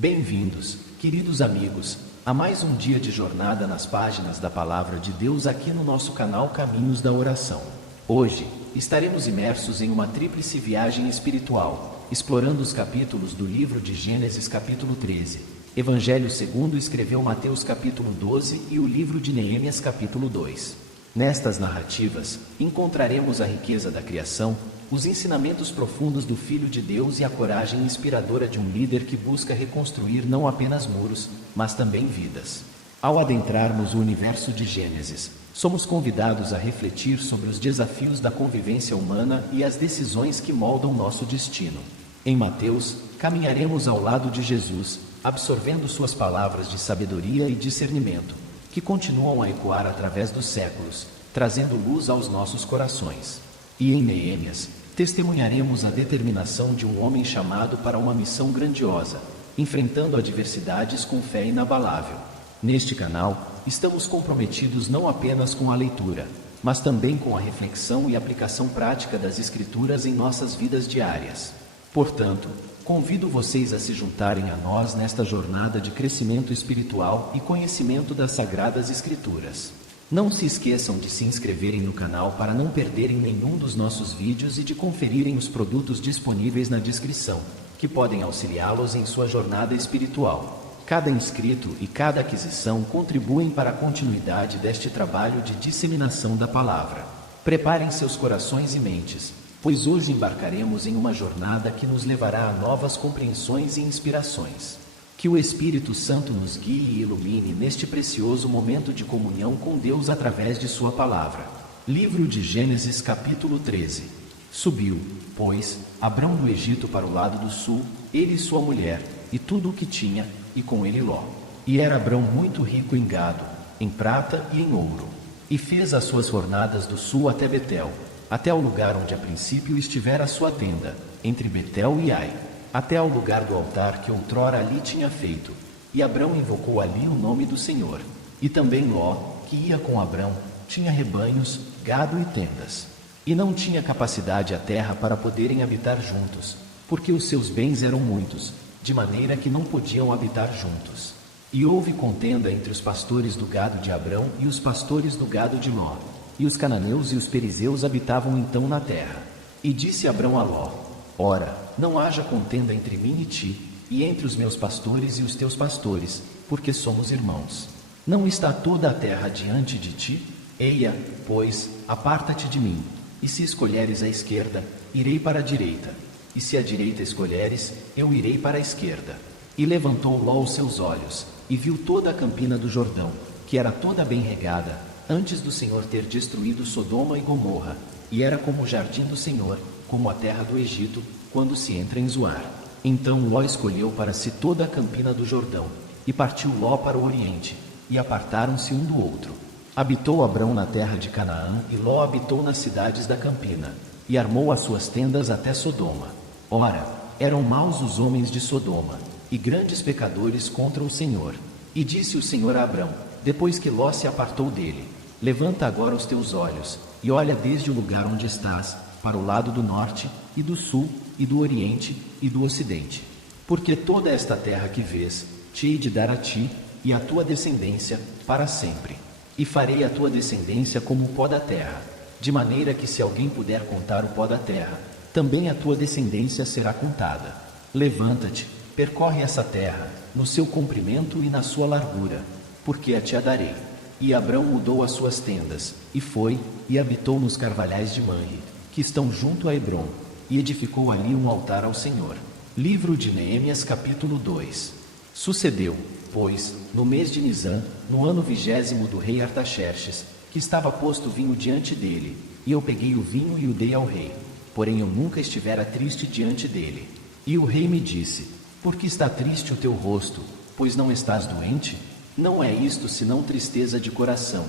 Bem-vindos, queridos amigos, a mais um dia de jornada nas páginas da Palavra de Deus aqui no nosso canal Caminhos da Oração. Hoje, estaremos imersos em uma tríplice viagem espiritual, explorando os capítulos do livro de Gênesis capítulo 13, Evangelho segundo escreveu Mateus capítulo 12 e o livro de Neemias capítulo 2. Nestas narrativas, encontraremos a riqueza da criação, os ensinamentos profundos do Filho de Deus e a coragem inspiradora de um líder que busca reconstruir não apenas muros, mas também vidas. Ao adentrarmos o universo de Gênesis, somos convidados a refletir sobre os desafios da convivência humana e as decisões que moldam nosso destino. Em Mateus, caminharemos ao lado de Jesus, absorvendo suas palavras de sabedoria e discernimento, que continuam a ecoar através dos séculos, trazendo luz aos nossos corações. E em Neemias, testemunharemos a determinação de um homem chamado para uma missão grandiosa, enfrentando adversidades com fé inabalável. Neste canal, estamos comprometidos não apenas com a leitura, mas também com a reflexão e aplicação prática das Escrituras em nossas vidas diárias. Portanto, convido vocês a se juntarem a nós nesta jornada de crescimento espiritual e conhecimento das Sagradas Escrituras. Não se esqueçam de se inscreverem no canal para não perderem nenhum dos nossos vídeos e de conferirem os produtos disponíveis na descrição, que podem auxiliá-los em sua jornada espiritual. Cada inscrito e cada aquisição contribuem para a continuidade deste trabalho de disseminação da palavra. Preparem seus corações e mentes, pois hoje embarcaremos em uma jornada que nos levará a novas compreensões e inspirações. Que o Espírito Santo nos guie e ilumine neste precioso momento de comunhão com Deus através de sua palavra. Livro de Gênesis capítulo 13. Subiu, pois, Abrão do Egito para o lado do sul, ele e sua mulher, e tudo o que tinha, e com ele Ló. E era Abrão muito rico em gado, em prata e em ouro. E fez as suas jornadas do sul até Betel, até ao lugar onde a princípio estivera a sua tenda, entre Betel e Ai, até ao lugar do altar que outrora ali tinha feito. E Abrão invocou ali o nome do Senhor. E também Ló, que ia com Abrão, tinha rebanhos, gado e tendas. E não tinha capacidade a terra para poderem habitar juntos, porque os seus bens eram muitos, de maneira que não podiam habitar juntos. E houve contenda entre os pastores do gado de Abrão e os pastores do gado de Ló. E os cananeus e os perizeus habitavam então na terra. E disse Abrão a Ló: Ora, não haja contenda entre mim e ti, e entre os meus pastores e os teus pastores, porque somos irmãos. Não está toda a terra diante de ti? Eia, pois, aparta-te de mim, e se escolheres a esquerda, irei para a direita, e se a direita escolheres, eu irei para a esquerda. E levantou Ló os seus olhos, e viu toda a campina do Jordão, que era toda bem regada, antes do Senhor ter destruído Sodoma e Gomorra, e era como o jardim do Senhor, como a terra do Egito, quando se entra em Zoar. Então Ló escolheu para si toda a campina do Jordão, e partiu Ló para o oriente, e apartaram-se um do outro. Habitou Abrão na terra de Canaã, e Ló habitou nas cidades da campina, e armou as suas tendas até Sodoma. Ora, eram maus os homens de Sodoma, e grandes pecadores contra o Senhor. E disse o Senhor a Abrão, depois que Ló se apartou dele: Levanta agora os teus olhos, e olha desde o lugar onde estás, para o lado do norte, e do sul, e do oriente, e do ocidente. Porque toda esta terra que vês, te hei de dar a ti, e à tua descendência, para sempre. E farei a tua descendência como o pó da terra, de maneira que se alguém puder contar o pó da terra, também a tua descendência será contada. Levanta-te, percorre essa terra, no seu comprimento e na sua largura, porque a te a darei. E Abrão mudou as suas tendas, e foi, e habitou nos carvalhais de Manre, que estão junto a Hebrom, e edificou ali um altar ao Senhor. Livro de Neemias capítulo 2. Sucedeu, pois, no mês de Nisã, no ano 20º do rei Artaxerxes, que estava posto vinho diante dele, e eu peguei o vinho e o dei ao rei. Porém eu nunca estivera triste diante dele. E o rei me disse: Por que está triste o teu rosto, pois não estás doente? Não é isto senão tristeza de coração.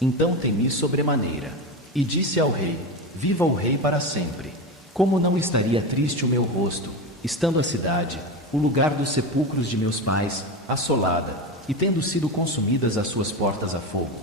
Então temi sobremaneira. E disse ao rei: Viva o rei para sempre. Como não estaria triste o meu rosto, estando a cidade, o lugar dos sepulcros de meus pais, assolada, e tendo sido consumidas as suas portas a fogo?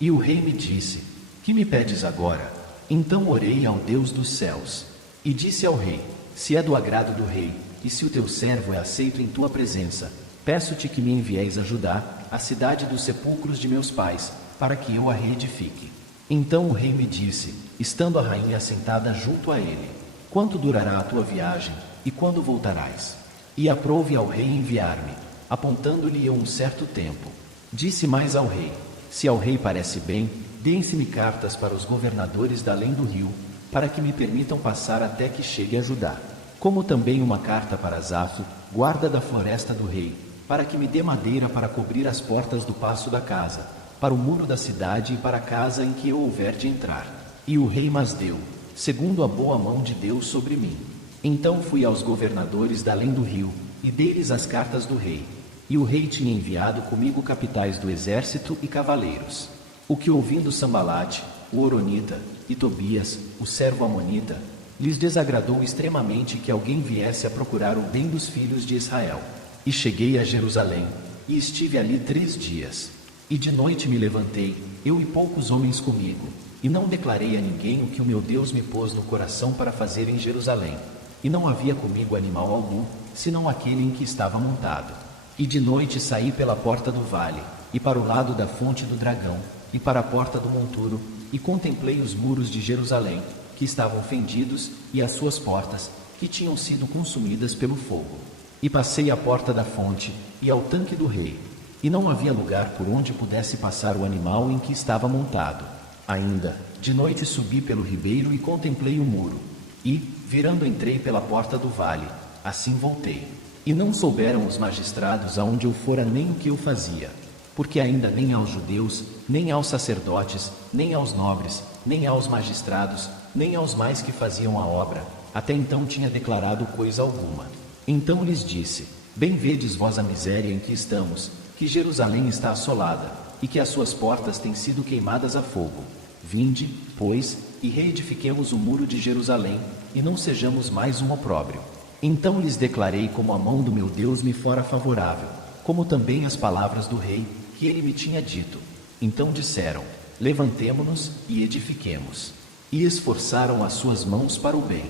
E o rei me disse: Que me pedes agora? Então orei ao Deus dos céus. E disse ao rei: Se é do agrado do rei, e se o teu servo é aceito em tua presença, peço-te que me envieis a Judá, a cidade dos sepulcros de meus pais, para que eu a reedifique. Então o rei me disse, estando a rainha sentada junto a ele: quanto durará a tua viagem, e quando voltarás? E aprouve ao rei enviar-me, apontando-lhe eu um certo tempo. Disse mais ao rei: se ao rei parece bem, deem-se-me cartas para os governadores da além do rio, para que me permitam passar até que chegue a Judá. Como também uma carta para Zafo, guarda da floresta do rei, para que me dê madeira para cobrir as portas do paço da casa, para o muro da cidade e para a casa em que eu houver de entrar. E o rei mas deu, segundo a boa mão de Deus sobre mim. Então fui aos governadores da além do rio, e dei-lhes as cartas do rei. E o rei tinha enviado comigo capitães do exército e cavaleiros. O que ouvindo Sambalate, o Horonita, e Tobias, o servo amonita, lhes desagradou extremamente que alguém viesse a procurar o bem dos filhos de Israel. E cheguei a Jerusalém, e estive ali 3 dias. E de noite me levantei, eu e poucos homens comigo, e não declarei a ninguém o que o meu Deus me pôs no coração para fazer em Jerusalém. E não havia comigo animal algum, senão aquele em que estava montado. E de noite saí pela porta do vale, e para o lado da fonte do dragão, e para a porta do monturo, e contemplei os muros de Jerusalém, que estavam fendidos, e as suas portas, que tinham sido consumidas pelo fogo. E passei à porta da fonte, e ao tanque do rei, e não havia lugar por onde pudesse passar o animal em que estava montado. Ainda, de noite subi pelo ribeiro e contemplei o muro, e, virando entrei pela porta do vale, assim voltei. E não souberam os magistrados aonde eu fora nem o que eu fazia, porque ainda nem aos judeus, nem aos sacerdotes, nem aos nobres, nem aos magistrados, nem aos mais que faziam a obra, até então tinha declarado coisa alguma. Então lhes disse: bem vedes vós a miséria em que estamos, que Jerusalém está assolada, e que as suas portas têm sido queimadas a fogo. Vinde, pois, e reedifiquemos o muro de Jerusalém, e não sejamos mais um opróbrio. Então lhes declarei como a mão do meu Deus me fora favorável, como também as palavras do rei, que ele me tinha dito. Então disseram: levantemo-nos e edifiquemos. E esforçaram as suas mãos para o bem.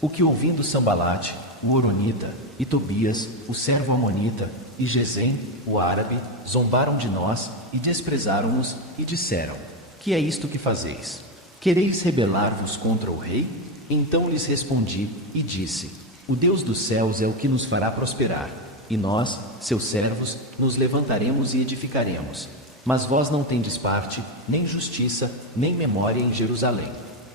O que ouvindo Sambalate, o Horonita, e Tobias, o servo amonita, e Gesem, o árabe, zombaram de nós, e desprezaram-nos, e disseram: que é isto que fazeis? Quereis rebelar-vos contra o rei? Então lhes respondi, e disse: o Deus dos céus é o que nos fará prosperar, e nós, seus servos, nos levantaremos e edificaremos. Mas vós não tendes parte, nem justiça, nem memória em Jerusalém.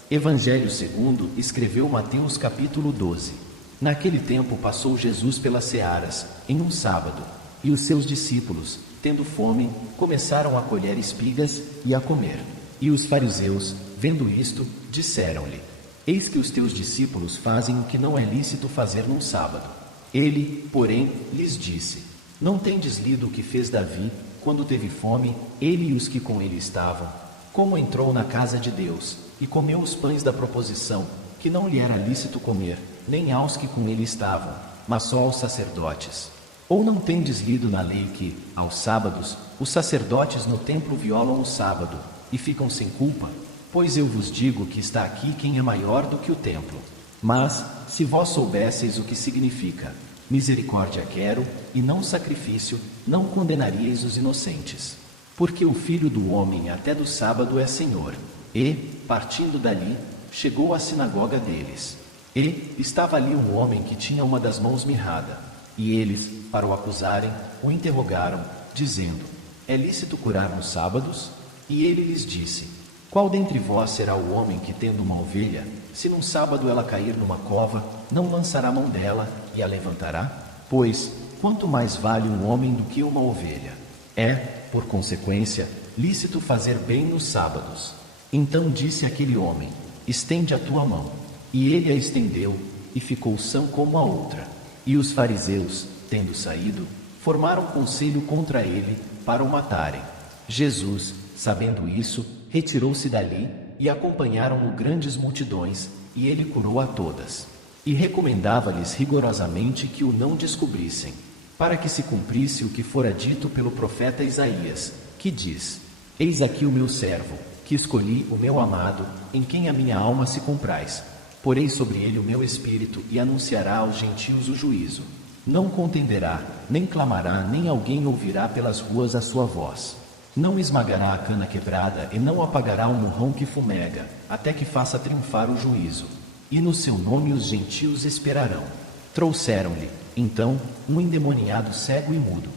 Evangelho segundo escreveu Mateus capítulo 12. Naquele tempo passou Jesus pelas searas, em um sábado, e os seus discípulos, tendo fome, começaram a colher espigas e a comer. E os fariseus, vendo isto, disseram-lhe: eis que os teus discípulos fazem o que não é lícito fazer num sábado. Ele, porém, lhes disse: não tendes lido o que fez Davi, quando teve fome, ele e os que com ele estavam, como entrou na casa de Deus, e comeu os pães da proposição, que não lhe era lícito comer, nem aos que com ele estavam, mas só aos sacerdotes? Ou não tendes lido na lei que, aos sábados, os sacerdotes no templo violam o sábado, e ficam sem culpa? Pois eu vos digo que está aqui quem é maior do que o templo. Mas, se vós soubesseis o que significa misericórdia quero, e não sacrifício, não condenaríeis os inocentes. Porque o Filho do Homem até do sábado é Senhor. E, partindo dali, chegou à sinagoga deles. E estava ali um homem que tinha uma das mãos mirrada. E eles, para o acusarem, o interrogaram, dizendo: é lícito curar nos sábados? E ele lhes disse: qual dentre vós será o homem que, tendo uma ovelha, se num sábado ela cair numa cova, não lançará mão dela e a levantará? Pois, quanto mais vale um homem do que uma ovelha? É, por consequência, lícito fazer bem nos sábados. Então disse aquele homem: estende a tua mão. E ele a estendeu, e ficou sã como a outra. E os fariseus, tendo saído, formaram conselho contra ele, para o matarem. Jesus, sabendo isso, retirou-se dali, e acompanharam-no grandes multidões, e ele curou a todas. E recomendava-lhes rigorosamente que o não descobrissem, para que se cumprisse o que fora dito pelo profeta Isaías, que diz: eis aqui o meu servo, que escolhi, o meu amado, em quem a minha alma se compraz. Porei sobre ele o meu espírito, e anunciará aos gentios o juízo. Não contenderá, nem clamará, nem alguém ouvirá pelas ruas a sua voz. Não esmagará a cana quebrada e não apagará o murrão que fumega, até que faça triunfar o juízo. E no seu nome os gentios esperarão. Trouxeram-lhe, então, um endemoniado cego e mudo.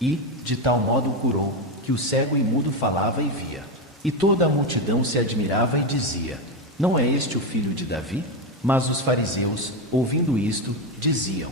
E, de tal modo o curou, que o cego e mudo falava e via. E toda a multidão se admirava e dizia: Não é este o filho de Davi? Mas os fariseus, ouvindo isto, diziam: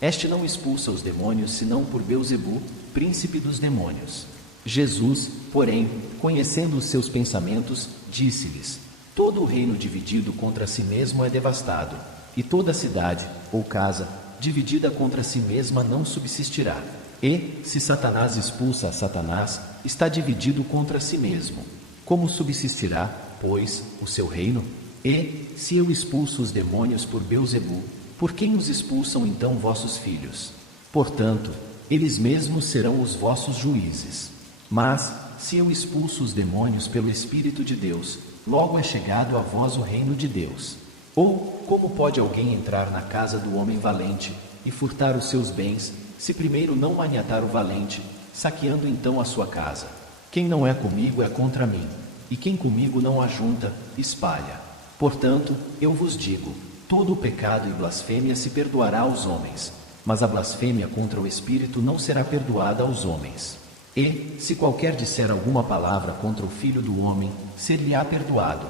Este não expulsa os demônios senão por Beelzebu, príncipe dos demônios. Jesus, porém, conhecendo os seus pensamentos, disse-lhes: Todo o reino dividido contra si mesmo é devastado, e toda cidade, ou casa, dividida contra si mesma não subsistirá. E, se Satanás expulsa a Satanás, está dividido contra si mesmo. Como subsistirá, pois, o seu reino? E, se eu expulso os demônios por Beelzebu, por quem os expulsam então vossos filhos? Portanto, eles mesmos serão os vossos juízes. Mas, se eu expulso os demônios pelo Espírito de Deus, logo é chegado a vós o reino de Deus. Ou, como pode alguém entrar na casa do homem valente e furtar os seus bens, se primeiro não maniatar o valente, saqueando então a sua casa? Quem não é comigo é contra mim, e quem comigo não ajunta, espalha. Portanto, eu vos digo, todo o pecado e blasfêmia se perdoará aos homens, mas a blasfêmia contra o Espírito não será perdoada aos homens. E, se qualquer disser alguma palavra contra o Filho do homem, ser-lhe-á perdoado.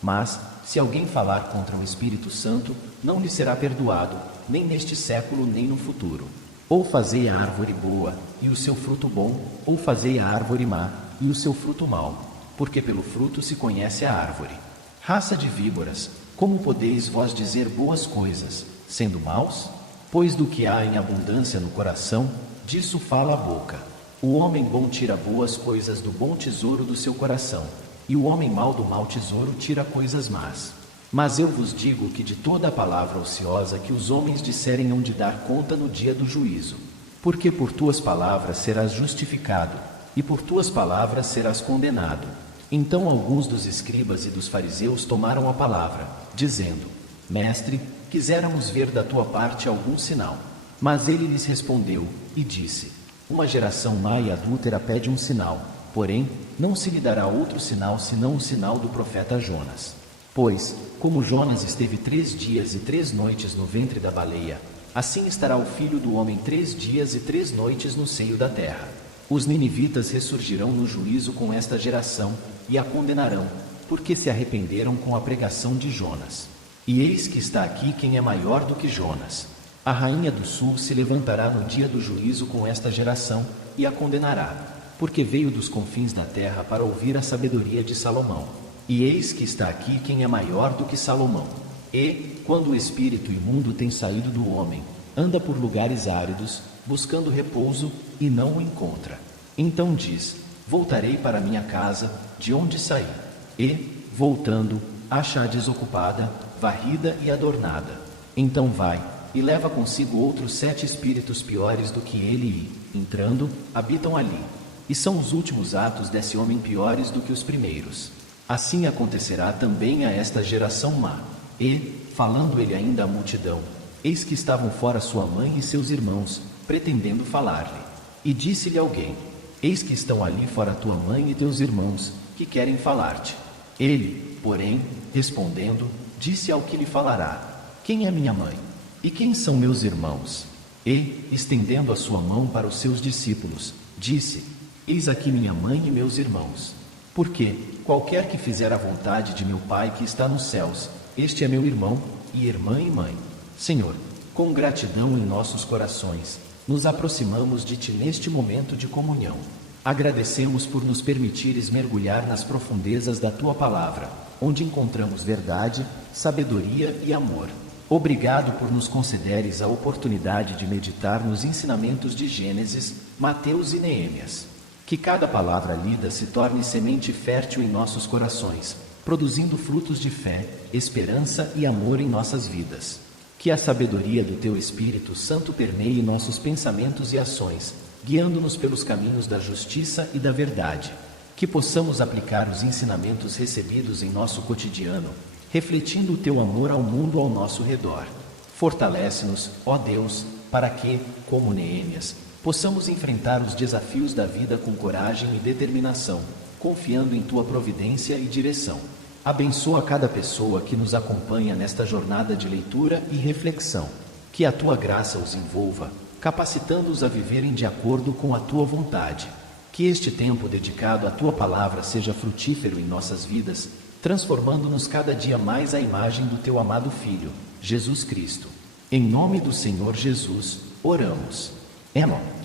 Mas, se alguém falar contra o Espírito Santo, não lhe será perdoado, nem neste século, nem no futuro. Ou fazei a árvore boa, e o seu fruto bom, ou fazei a árvore má, e o seu fruto mau, porque pelo fruto se conhece a árvore. Raça de víboras, como podeis vós dizer boas coisas, sendo maus? Pois do que há em abundância no coração, disso fala a boca. O homem bom tira boas coisas do bom tesouro do seu coração, e o homem mau do mau tesouro tira coisas más. Mas eu vos digo que de toda a palavra ociosa que os homens disserem hão de dar conta no dia do juízo. Porque por tuas palavras serás justificado, e por tuas palavras serás condenado. Então alguns dos escribas e dos fariseus tomaram a palavra, dizendo: Mestre, quiséramos ver da tua parte algum sinal. Mas ele lhes respondeu, e disse: Uma geração má e adúltera pede um sinal, porém, não se lhe dará outro sinal senão o sinal do profeta Jonas. Pois, como Jonas esteve 3 dias e 3 noites no ventre da baleia, assim estará o Filho do Homem 3 dias e 3 noites no seio da terra. Os ninivitas ressurgirão no juízo com esta geração, e a condenarão, porque se arrependeram com a pregação de Jonas. E eis que está aqui quem é maior do que Jonas. A rainha do sul se levantará no dia do juízo com esta geração, e a condenará, porque veio dos confins da terra para ouvir a sabedoria de Salomão. E eis que está aqui quem é maior do que Salomão. E, quando o espírito imundo tem saído do homem, anda por lugares áridos, buscando repouso, e não o encontra. Então diz: Voltarei para minha casa, de onde saí. E, voltando, acha-a desocupada, varrida e adornada. Então vai, e leva consigo outros 7 espíritos piores do que ele e, entrando, habitam ali. E são os últimos atos desse homem piores do que os primeiros. Assim acontecerá também a esta geração má. E, falando ele ainda à multidão, eis que estavam fora sua mãe e seus irmãos, pretendendo falar-lhe. E disse-lhe alguém: Eis que estão ali fora tua mãe e teus irmãos, que querem falar-te. Ele, porém, respondendo, disse ao que lhe falará: Quem é minha mãe? E quem são meus irmãos? E, estendendo a sua mão para os seus discípulos, disse: Eis aqui minha mãe e meus irmãos. Porque, qualquer que fizer a vontade de meu Pai que está nos céus, este é meu irmão, e irmã e mãe. Senhor, com gratidão em nossos corações, nos aproximamos de Ti neste momento de comunhão. Agradecemos por nos permitires mergulhar nas profundezas da Tua Palavra, onde encontramos verdade, sabedoria e amor. Obrigado por nos concederes a oportunidade de meditar nos ensinamentos de Gênesis, Mateus e Neemias. Que cada palavra lida se torne semente fértil em nossos corações, produzindo frutos de fé, esperança e amor em nossas vidas. Que a sabedoria do Teu Espírito Santo permeie nossos pensamentos e ações, guiando-nos pelos caminhos da justiça e da verdade. Que possamos aplicar os ensinamentos recebidos em nosso cotidiano, refletindo o Teu amor ao mundo ao nosso redor. Fortalece-nos, ó Deus, para que, como Neemias, possamos enfrentar os desafios da vida com coragem e determinação, confiando em tua providência e direção. Abençoa cada pessoa que nos acompanha nesta jornada de leitura e reflexão. Que a tua graça os envolva, capacitando-os a viverem de acordo com a tua vontade. Que este tempo dedicado à tua palavra seja frutífero em nossas vidas, transformando-nos cada dia mais à imagem do teu amado Filho, Jesus Cristo. Em nome do Senhor Jesus, oramos. Amém.